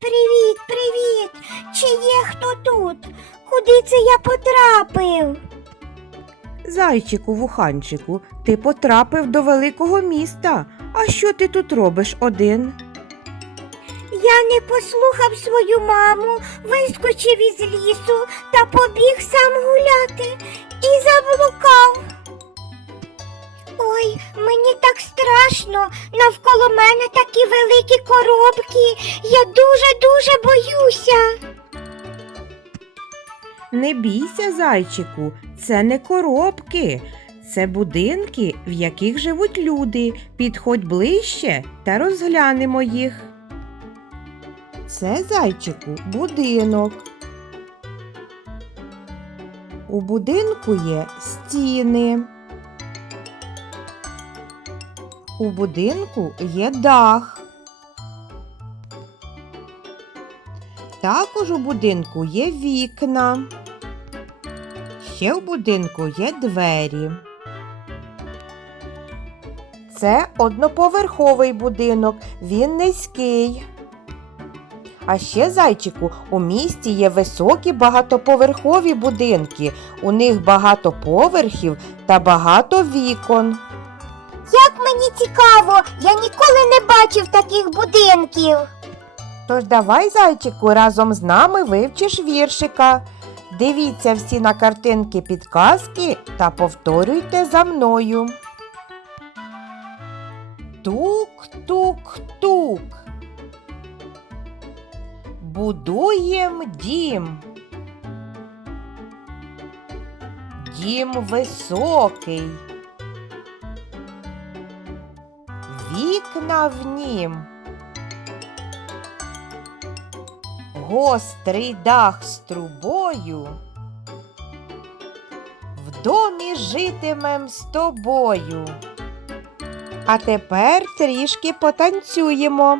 Привіт, привіт! Чи є хто тут? Куди це я потрапив? Зайчику вуханчику, ти потрапив до великого міста. А що ти тут робиш один? Я не послухав свою маму, вискочив із лісу та побіг сам гуляти і заблукав. Ой, мені так страшно, навколо мене такі великі коробки. Я дуже-дуже боюся. Не бійся, зайчику, це не коробки, це будинки, в яких живуть люди. Підходь ближче та розглянемо їх. Це зайчику будинок. У будинку є стіни. У будинку є дах. Також у будинку є вікна. Ще в будинку є двері. Це одноповерховий будинок, він низький. А ще, зайчику, у місті є високі багатоповерхові будинки. У них багато поверхів та багато вікон. Мені цікаво, я ніколи не бачив таких будинків. Тож давай, зайчику, разом з нами вивчиш віршика. Дивіться всі на картинки підказки та повторюйте за мною. Тук-тук-тук. Будуєм дім. Дім високий. Вікна в нім. Гострий дах з трубою. В домі житимем з тобою. А тепер трішки потанцюємо.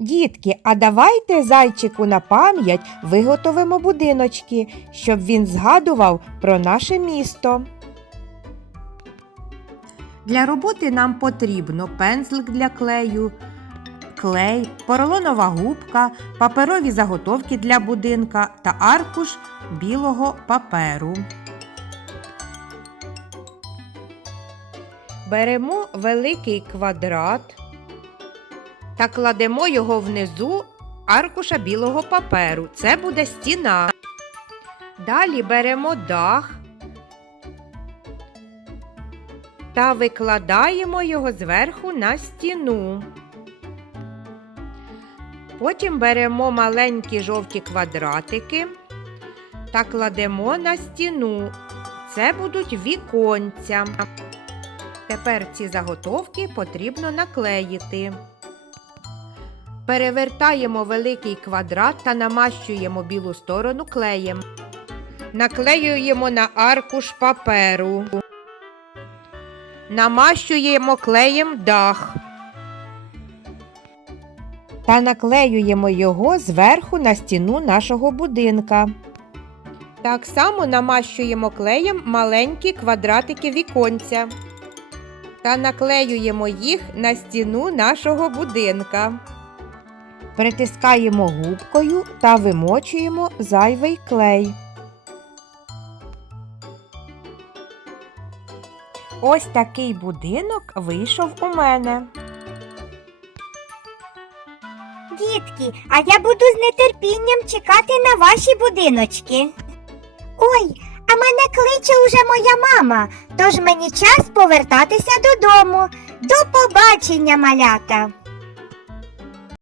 Дітки, а давайте зайчику на пам'ять виготовимо будиночки, щоб він згадував про наше місто. Для роботи нам потрібно пензлик для клею, клей, поролонова губка, паперові заготовки для будинка та аркуш білого паперу. Беремо великий квадрат та кладемо його внизу аркуша білого паперу. Це буде стіна. Далі беремо дах та викладаємо його зверху на стіну. Потім беремо маленькі жовті квадратики та кладемо на стіну. Це будуть віконця. Тепер ці заготовки потрібно наклеїти. Перевертаємо великий квадрат та намащуємо білу сторону клеєм. Наклеюємо на аркуш паперу. Намащуємо клеєм дах. Та наклеюємо його зверху на стіну нашого будинка. Так само намащуємо клеєм маленькі квадратики віконця та наклеюємо їх на стіну нашого будинка. Притискаємо губкою та вимочуємо зайвий клей. Ось такий будинок вийшов у мене. Дітки, а я буду з нетерпінням чекати на ваші будиночки. Ой, а мене кличе уже моя мама, тож мені час повертатися додому. До побачення, малята!